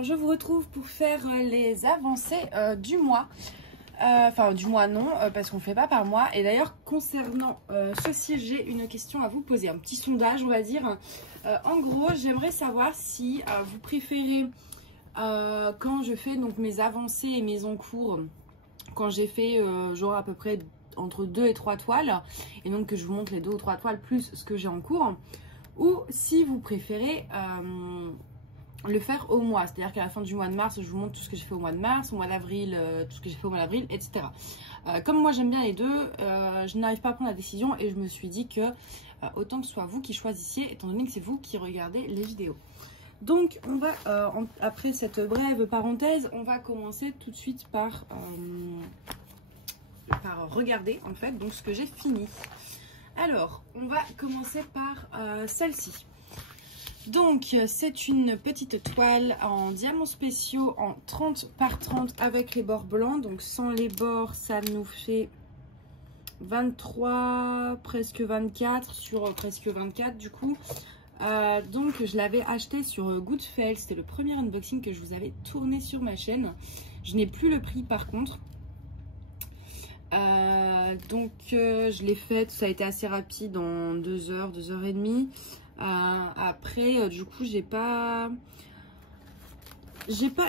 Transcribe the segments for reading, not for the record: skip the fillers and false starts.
alors je vous retrouve pour faire les avancées du mois. Enfin du mois non, parce qu'on ne fait pas par mois. Et d'ailleurs concernant ceci, j'ai une question à vous poser, un petit sondage on va dire. En gros, j'aimerais savoir si vous préférez quand je fais donc mes avancées et mes encours, quand j'ai fait genre à peu près entre 2 et 3 toiles, et donc que je vous montre les 2 ou 3 toiles plus ce que j'ai en cours, ou si vous préférez le faire au mois, c'est-à-dire qu'à la fin du mois de mars, je vous montre tout ce que j'ai fait au mois de mars, au mois d'avril, tout ce que j'ai fait au mois d'avril, etc. Comme moi j'aime bien les deux, je n'arrive pas à prendre la décision et je me suis dit que autant que ce soit vous qui choisissiez, étant donné que c'est vous qui regardez les vidéos. Donc on va, après cette brève parenthèse, on va commencer tout de suite par regarder en fait donc ce que j'ai fini. Alors on va commencer par celle-ci. Donc c'est une petite toile en diamants spéciaux en 30 par 30 avec les bords blancs. Donc sans les bords ça nous fait 23, presque 24 sur presque 24 du coup. Donc je l'avais acheté sur Goodfellow, c'était le premier unboxing que je vous avais tourné sur ma chaîne. Je n'ai plus le prix par contre. Je l'ai faite, ça a été assez rapide en 2 heures, 2 heures et demie. Après du coup j'ai pas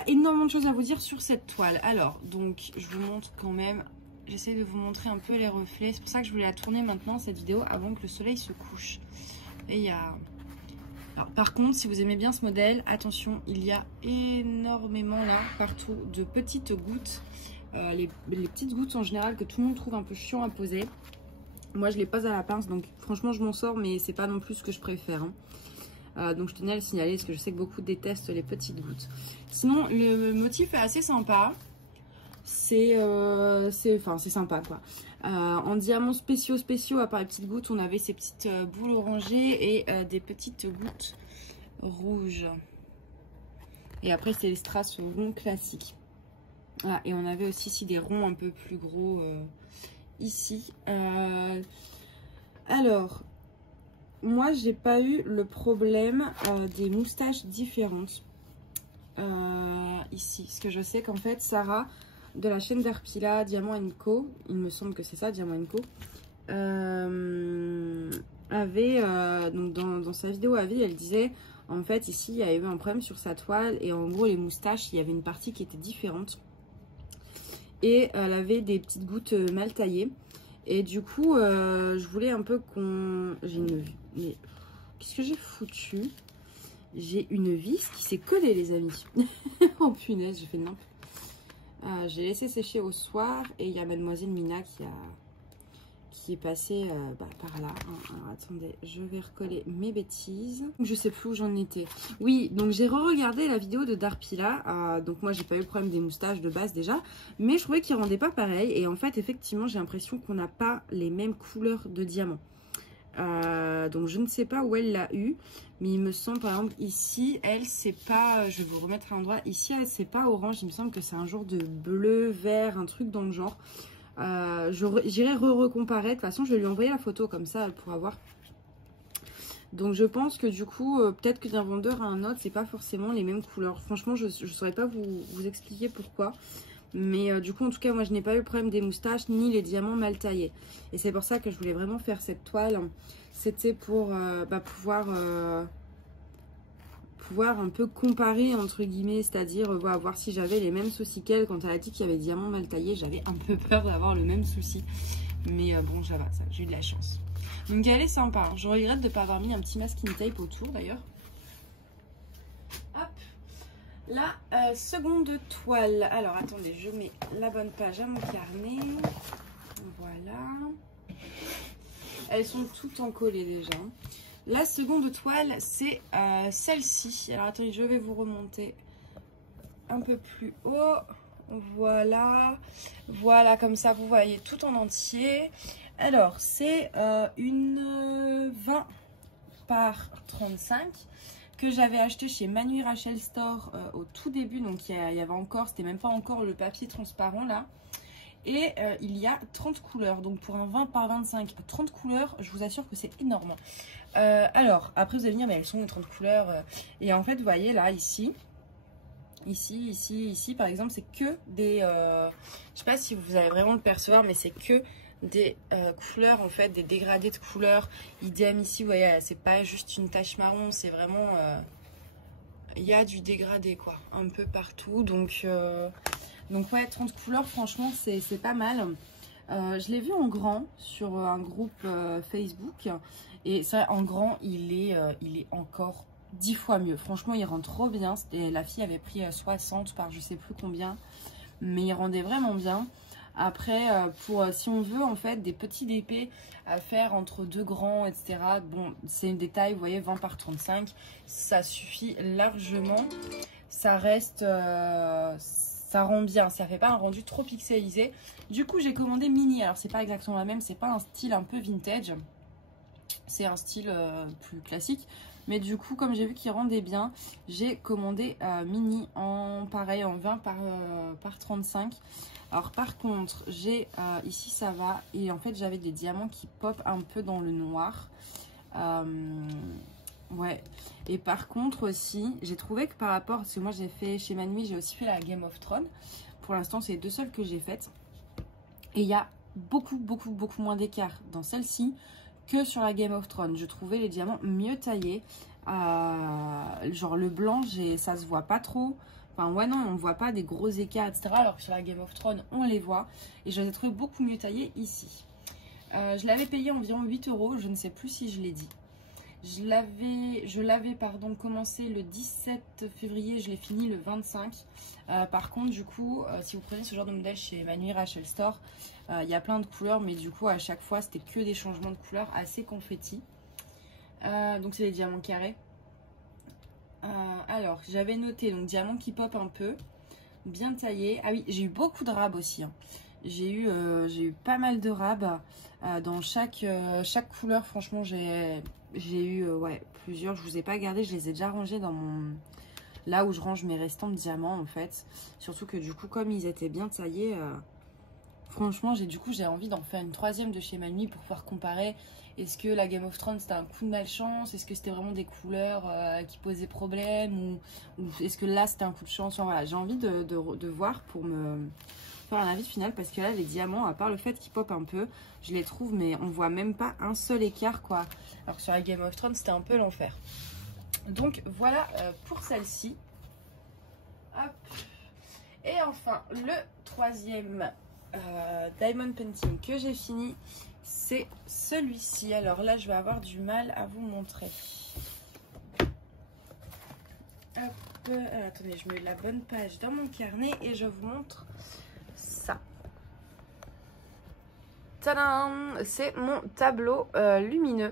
énormément de choses à vous dire sur cette toile. Alors donc je vous montre quand même, j'essaie de vous montrer un peu les reflets, c'est pour ça que je voulais la tourner maintenant cette vidéo avant que le soleil se couche. Et il y a... Alors, par contre si vous aimez bien ce modèle, attention, il y a énormément là partout de petites gouttes, les petites gouttes en général que tout le monde trouve un peu chiant à poser. Moi je les pose à la pince, donc franchement je m'en sors, mais c'est pas non plus ce que je préfère hein. Donc je tenais à le signaler parce que je sais que beaucoup détestent les petites gouttes. Sinon le motif est assez sympa, c'est sympa quoi. En diamants spéciaux à part les petites gouttes, on avait ces petites boules orangées et des petites gouttes rouges. Et après c'est les strass ronds classiques. Voilà, et on avait aussi ici des ronds un peu plus gros ici. Alors moi j'ai pas eu le problème des moustaches différentes ici, parce que je sais qu'en fait Sarah de la chaîne d'Arpila Diamant & Co, il me semble que c'est ça, Diamant & Co, avait donc dans sa vidéo avis, elle disait en fait ici il y a eu un problème sur sa toile et en gros les moustaches, il y avait une partie qui était différente et elle avait des petites gouttes mal taillées. Et du coup, je voulais un peu qu'on... J'ai une... Mais qu'est-ce que j'ai foutu? J'ai une vis qui s'est collée, les amis. Oh punaise, j'ai fait n'importe. J'ai laissé sécher au soir et il y a mademoiselle Mina qui est passée par là. Alors, attendez, je vais recoller mes bêtises. Je sais plus où j'en étais. Oui, donc j'ai re-regardé la vidéo de Darpila. Donc moi, j'ai pas eu le problème des moustaches de base déjà. Mais je trouvais qu'il rendait pas pareil. Et en fait, effectivement, j'ai l'impression qu'on n'a pas les mêmes couleurs de diamants. Donc je ne sais pas où elle l'a eu. Mais il me semble, par exemple, ici, elle, c'est pas... Je vais vous remettre à l'endroit. Ici, elle, c'est pas orange. Il me semble que c'est un genre de bleu, vert, un truc dans le genre. J'irai recomparer. De toute façon, je vais lui envoyer la photo comme ça, elle pourra voir. Donc, je pense que du coup, peut-être que d'un vendeur à un autre, c'est pas forcément les mêmes couleurs. Franchement, je saurais pas vous expliquer pourquoi. Mais du coup, en tout cas, moi, je n'ai pas eu le problème des moustaches ni les diamants mal taillés. Et c'est pour ça que je voulais vraiment faire cette toile. C'était pour pouvoir un peu comparer entre guillemets, c'est-à-dire voir si j'avais les mêmes soucis qu'elle. Quand elle a dit qu'il y avait des diamants mal taillés, j'avais un peu peur d'avoir le même souci, mais bon ça va, ça j'ai eu de la chance. Donc elle est sympa, je regrette de ne pas avoir mis un petit masking tape autour d'ailleurs. Hop, la seconde toile. Alors attendez, je mets la bonne page à mon carnet. Voilà, elles sont toutes encollées déjà. La seconde toile, c'est celle-ci. Alors, attendez, je vais vous remonter un peu plus haut. Voilà. Voilà, comme ça, vous voyez tout en entier. Alors, c'est une 20 par 35 que j'avais acheté chez Manu Rachel Store au tout début. Donc, il y avait encore, c'était même pas encore le papier transparent, là. Et il y a 30 couleurs. Donc, pour un 20 par 25, 30 couleurs, je vous assure que c'est énorme. Alors, après vous allez me dire, mais elles sont les 30 couleurs. Et en fait, vous voyez là, ici, Ici, ici, ici, par exemple, c'est que des... je sais pas si vous allez vraiment le percevoir, mais c'est que des couleurs, en fait, des dégradés de couleurs. Idem ici, vous voyez, c'est pas juste une tache marron, c'est vraiment... il y a du dégradé, quoi, un peu partout. Donc ouais, 30 couleurs, franchement, c'est pas mal. Je l'ai vu en grand sur un groupe Facebook. Et ça, en grand, il est encore 10 fois mieux. Franchement, il rend trop bien. La fille avait pris 60 par je sais plus combien. Mais il rendait vraiment bien. Après, si on veut, en fait, des petits DP à faire entre deux grands, etc. Bon, c'est une détail, vous voyez, 20 par 35. Ça suffit largement. Ça reste... ça rend bien. Ça fait pas un rendu trop pixelisé. Du coup, j'ai commandé mini. Alors, c'est pas exactement la même. C'est pas un style un peu vintage. C'est un style plus classique. Mais du coup, comme j'ai vu qu'il rendait bien, j'ai commandé mini en pareil, en 20 par 35. Alors par contre, j'ai ici ça va. Et en fait, j'avais des diamants qui pop un peu dans le noir. Ouais. Et par contre aussi, j'ai trouvé que par rapport... Parce que moi, j'ai fait chez Manui, j'ai aussi fait la Game of Thrones. Pour l'instant, c'est les deux seules que j'ai faites. Et il y a beaucoup moins d'écart dans celle-ci que sur la Game of Thrones. Je trouvais les diamants mieux taillés. Genre le blanc, ça se voit pas trop. Enfin ouais non, on ne voit pas des gros écarts, etc. Alors que sur la Game of Thrones, on les voit. Et je les ai trouvés beaucoup mieux taillés ici. Je l'avais payé environ 8 €. Je ne sais plus si je l'ai dit. Je l'avais commencé le 17 février, je l'ai fini le 25. Par contre, du coup, si vous prenez ce genre de modèle chez Manui Rachel Store, il y a plein de couleurs, mais du coup, à chaque fois, c'était que des changements de couleurs assez confetti. Donc, c'est les diamants carrés. Alors, j'avais noté, donc, diamant qui pop un peu, bien taillé. Ah oui, j'ai eu beaucoup de rabs aussi. Hein. J'ai eu pas mal de rabs dans chaque couleur. Franchement, j'ai eu ouais, plusieurs. Je vous ai pas gardé, je les ai déjà rangés dans mon... Là où je range mes restants de diamants en fait. Surtout que du coup, comme ils étaient bien taillés, franchement, j'ai envie d'en faire une troisième de chez Manui pour pouvoir comparer. Est-ce que la Game of Thrones c'était un coup de malchance? Est-ce que c'était vraiment des couleurs qui posaient problème? Ou est-ce que là c'était un coup de chance? Enfin, voilà, j'ai envie de voir pour me faire un avis final. Parce que là, les diamants, à part le fait qu'ils popent un peu, je les trouve, mais on voit même pas un seul écart quoi. Alors que sur la Game of Thrones, c'était un peu l'enfer. Donc voilà pour celle-ci. Hop. Et enfin, le troisième Diamond Painting que j'ai fini, c'est celui-ci. Alors là, je vais avoir du mal à vous montrer. Hop. Attendez, je mets la bonne page dans mon carnet et je vous montre ça. Tadam! C'est mon tableau lumineux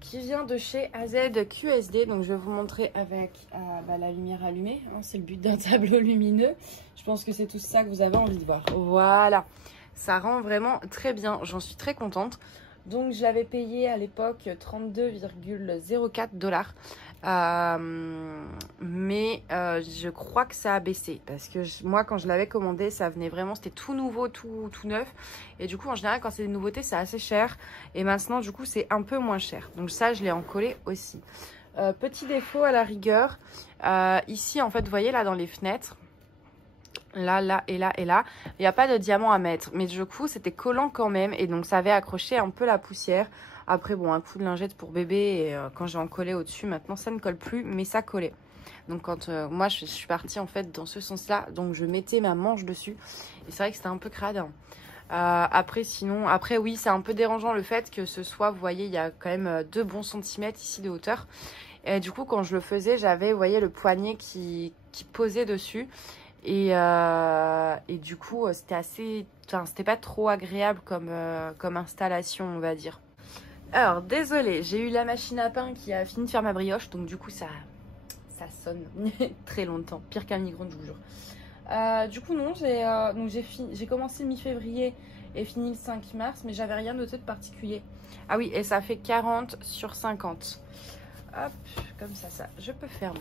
qui vient de chez AZQSD. Donc je vais vous montrer avec la lumière allumée, hein, c'est le but d'un tableau lumineux. Je pense que c'est tout ça que vous avez envie de voir. Voilà, ça rend vraiment très bien, j'en suis très contente. Donc je l'avais payé à l'époque 32,04 $. Mais je crois que ça a baissé parce que moi quand je l'avais commandé ça venait vraiment, c'était tout nouveau, tout neuf, et du coup en général quand c'est des nouveautés c'est assez cher, et maintenant du coup c'est un peu moins cher, donc ça je l'ai encollé aussi. Petit défaut à la rigueur, ici en fait vous voyez là dans les fenêtres, là et là et là, il n'y a pas de diamant à mettre, mais du coup c'était collant quand même, et donc ça avait accroché un peu la poussière. Après bon, un coup de lingette pour bébé, et quand j'ai en collé au dessus, maintenant ça ne colle plus, mais ça collait. Donc quand moi je suis partie en fait dans ce sens là, donc je mettais ma manche dessus, et c'est vrai que c'était un peu crade. Après oui, c'est un peu dérangeant le fait que ce soit, vous voyez, il y a quand même 2 bons centimètres ici de hauteur, et du coup quand je le faisais, j'avais, vous voyez, le poignet qui posait dessus. Et du coup c'était assez, enfin c'était pas trop agréable comme installation, on va dire. Alors désolée, j'ai eu la machine à pain qui a fini de faire ma brioche, donc du coup ça sonne très longtemps, pire qu'un micro-ondes, je vous jure. Du coup non, j'ai commencé mi-février et fini le 5 mars, mais j'avais rien noté de particulier. Ah oui, et ça fait 40 sur 50. Hop, comme ça, je peux fermer.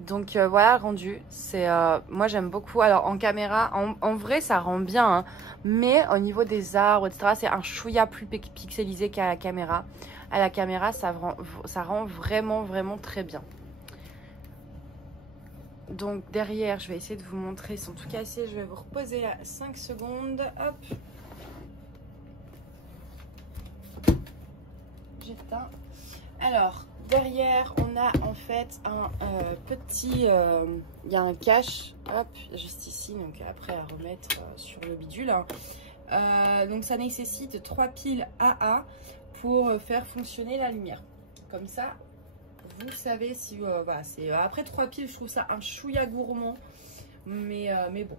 Donc voilà, rendu, c'est moi j'aime beaucoup. Alors en caméra, en vrai ça rend bien, hein, mais au niveau des arbres, etc., c'est un chouïa plus pixelisé qu'à la caméra. À la caméra, ça rend vraiment très bien. Donc derrière, je vais essayer de vous montrer sans tout casser. Je vais vous reposer à 5 secondes. Hop. J'éteins. Alors, derrière, on a en fait un petit... il y a un cache, hop, juste ici. Donc après, à remettre sur le bidule. Donc ça nécessite 3 piles AA pour faire fonctionner la lumière. Comme ça, vous savez si... voilà, c'est après 3 piles, je trouve ça un chouïa gourmand. Mais bon.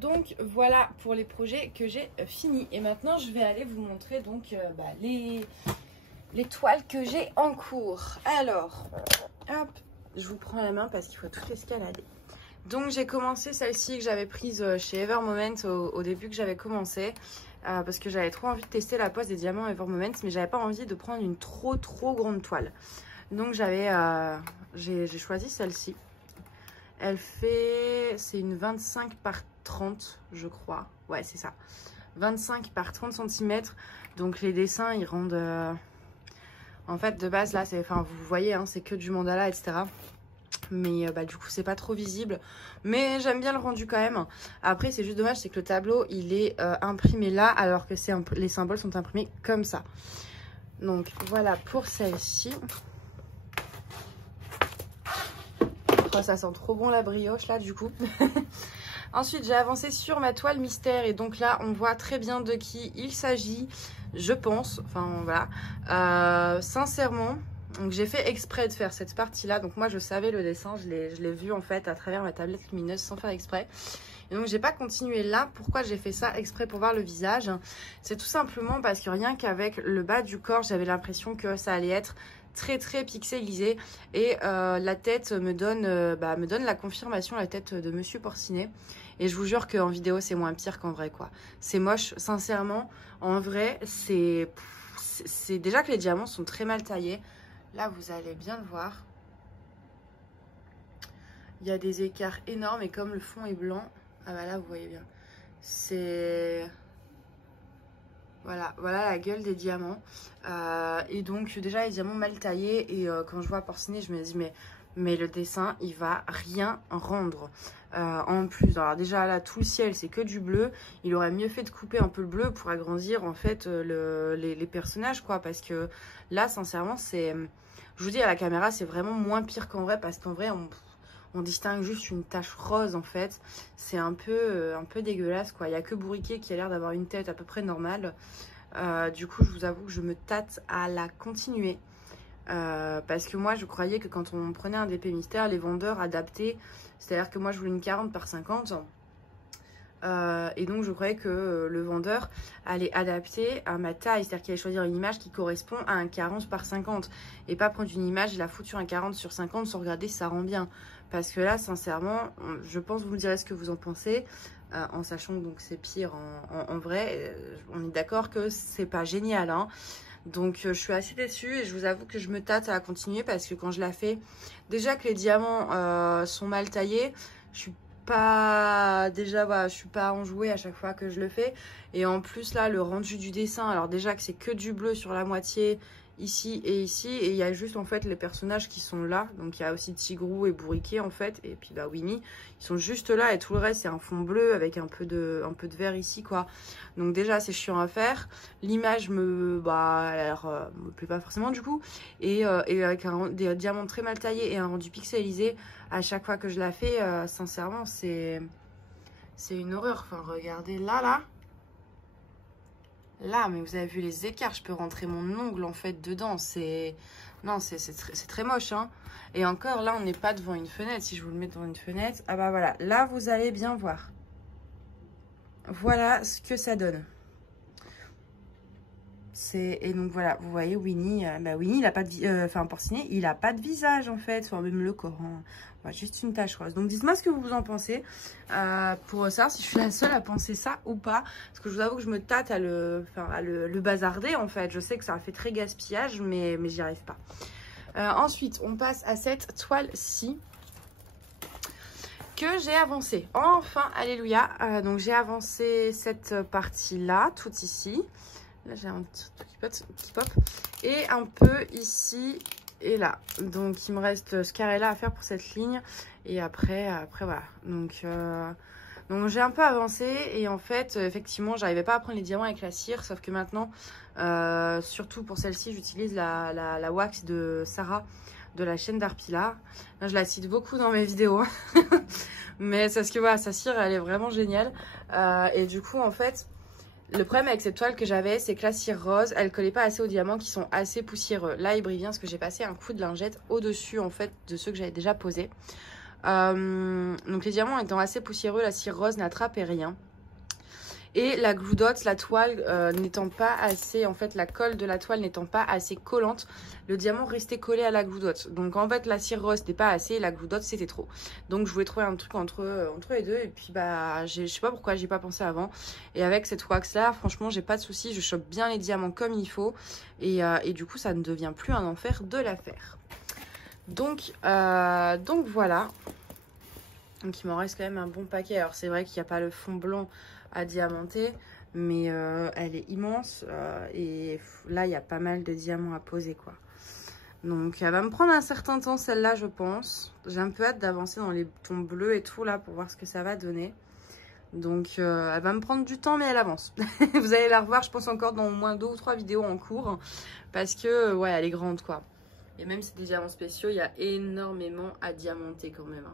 Donc voilà pour les projets que j'ai finis. Et maintenant, je vais aller vous montrer donc les toiles que j'ai en cours. Alors, hop, je vous prends la main parce qu'il faut tout escalader. Donc j'ai commencé celle-ci que j'avais prise chez Evermoment au début que j'avais commencé. Parce que j'avais trop envie de tester la pose des diamants Evermoment, mais j'avais pas envie de prendre une trop grande toile. Donc j'ai choisi celle-ci. Elle fait, c'est une 25 par 30 je crois. Ouais, c'est ça. 25 par 30 cm. Donc les dessins ils rendent... En fait de base là, enfin vous voyez, hein, c'est que du mandala etc. Mais du coup c'est pas trop visible, mais j'aime bien le rendu quand même. Après c'est juste dommage, c'est que le tableau il est imprimé là, alors que les symboles sont imprimés comme ça. Donc voilà pour celle-ci. Oh, ça sent trop bon la brioche là du coup. Ensuite j'ai avancé sur ma toile mystère, et donc là on voit très bien de qui il s'agit, je pense. Enfin voilà, sincèrement. Donc j'ai fait exprès de faire cette partie là. Donc moi je savais le dessin, je l'ai vu en fait à travers ma tablette lumineuse sans faire exprès. Et donc j'ai pas continué là. Pourquoi j'ai fait ça exprès pour voir le visage? C'est tout simplement parce que rien qu'avec le bas du corps, j'avais l'impression que ça allait être très pixelisé. Et la tête me donne la confirmation, la tête de Monsieur Porcinet. Et je vous jure qu'en vidéo c'est moins pire qu'en vrai quoi. C'est moche, sincèrement. En vrai c'est déjà que les diamants sont très mal taillés. Là, vous allez bien le voir. Il y a des écarts énormes et comme le fond est blanc, ah bah là, vous voyez bien. C'est... Voilà la gueule des diamants. Et donc, déjà, les diamants mal taillés. Et quand je vois Porcinet, je me dis, mais le dessin, il va rien rendre. En plus, alors déjà là, tout le ciel, c'est que du bleu. Il aurait mieux fait de couper un peu le bleu pour agrandir, en fait, les personnages, quoi. Parce que là, sincèrement, c'est... Je vous dis, à la caméra, c'est vraiment moins pire qu'en vrai, parce qu'en vrai, on distingue juste une tache rose, en fait. C'est un peu dégueulasse, quoi. Il n'y a que Bourriquet qui a l'air d'avoir une tête à peu près normale. Du coup, je vous avoue que je me tâte à la continuer. Parce que moi, je croyais que quand on prenait un DP mystère, les vendeurs adaptaient. C'est-à-dire que moi, je voulais une 40 par 50. Et donc je croyais que le vendeur allait adapter à ma taille, c'est-à-dire qu'il allait choisir une image qui correspond à un 40 par 50 et pas prendre une image et la foutre sur un 40 sur 50 sans regarder si ça rend bien. Parce que là, sincèrement, je pense que vous me direz ce que vous en pensez, en sachant que c'est pire en vrai. On est d'accord que c'est pas génial, hein. Donc je suis assez déçue et je vous avoue que je me tâte à continuer parce que quand je la fais, déjà que les diamants sont mal taillés, je suis pas je suis pas enjouée à chaque fois que je le fais. Et en plus là, le rendu du dessin, alors déjà que c'est que du bleu sur la moitié ici, et il y a juste en fait les personnages qui sont là. Donc il y a aussi Tigrou et Bourriquet en fait, et puis Winnie, ils sont juste là, et tout le reste c'est un fond bleu avec un peu de vert ici quoi. Donc déjà c'est chiant à faire. L'image me plaît pas forcément du coup, et avec des diamants très mal taillés et un rendu pixelisé à chaque fois que je la fais, sincèrement c'est une horreur. Enfin regardez là, mais vous avez vu les écarts, je peux rentrer mon ongle en fait dedans, c'est très moche, hein. Et encore là on n'est pas devant une fenêtre. Si je vous le mets devant une fenêtre, ah bah voilà, là vous allez bien voir. Voilà ce que ça donne. Et donc voilà, vous voyez Winnie, Winnie il a pas de Porcinet, il a pas de visage en fait, enfin même le corps, hein. Voilà, juste une tache rose. Donc dites-moi ce que vous en pensez, pour savoir si je suis la seule à penser ça ou pas, parce que je vous avoue que je me tâte à le bazarder en fait. Je sais que ça fait très gaspillage, mais j'y arrive pas. Ensuite on passe à cette toile-ci que j'ai avancée. Enfin, alléluia. Donc j'ai avancé cette partie-là, tout ici. Là, j'ai un petit truc qui pop. Et un peu ici et là. Donc il me reste ce carré là à faire pour cette ligne. Et après voilà. Donc j'ai un peu avancé et en fait effectivement j'arrivais pas à prendre les diamants avec la cire, sauf que maintenant surtout pour celle-ci j'utilise la wax de Sarah de la chaîne d'Arpila. Là je la cite beaucoup dans mes vidéos mais c'est parce que voilà, sa cire elle est vraiment géniale et du coup en fait le problème avec cette toile que j'avais, c'est que la cire rose, elle collait pas assez aux diamants qui sont assez poussiéreux. Là, il brille bien parce que j'ai passé un coup de lingette au-dessus en fait de ceux que j'avais déjà posés. Donc les diamants étant assez poussiéreux, la cire rose n'attrapait rien. Et la glue dot, la toile n'étant pas assez, en fait la colle de la toile n'étant pas assez collante, le diamant restait collé à la glue dot. Donc en fait la cire rose n'était pas assez et la glue dot c'était trop. Donc je voulais trouver un truc entre les deux et puis bah je sais pas pourquoi j'y ai pas pensé avant. Et avec cette wax là, franchement j'ai pas de soucis, je chope bien les diamants comme il faut et du coup ça ne devient plus un enfer de la faire. Donc voilà. Donc il m'en reste quand même un bon paquet. Alors c'est vrai qu'il n'y a pas le fond blanc à diamanter, mais elle est immense et là il y a pas mal de diamants à poser quoi. Donc elle va me prendre un certain temps celle-là je pense. J'ai un peu hâte d'avancer dans les tons bleus et tout là pour voir ce que ça va donner. Donc elle va me prendre du temps mais elle avance. Vous allez la revoir je pense encore dans au moins 2 ou 3 vidéos en cours parce que ouais elle est grande quoi. Et même si c'est des diamants spéciaux, il y a énormément à diamanter quand même.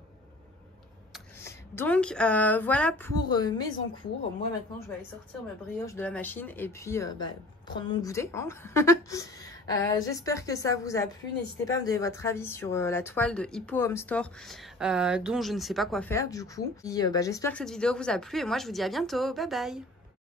Donc voilà pour mes encours. Moi maintenant je vais aller sortir ma brioche de la machine et puis prendre mon goûter. Hein. J'espère que ça vous a plu. N'hésitez pas à me donner votre avis sur la toile de Hippo Home Store dont je ne sais pas quoi faire du coup. J'espère que cette vidéo vous a plu et moi je vous dis à bientôt. Bye bye.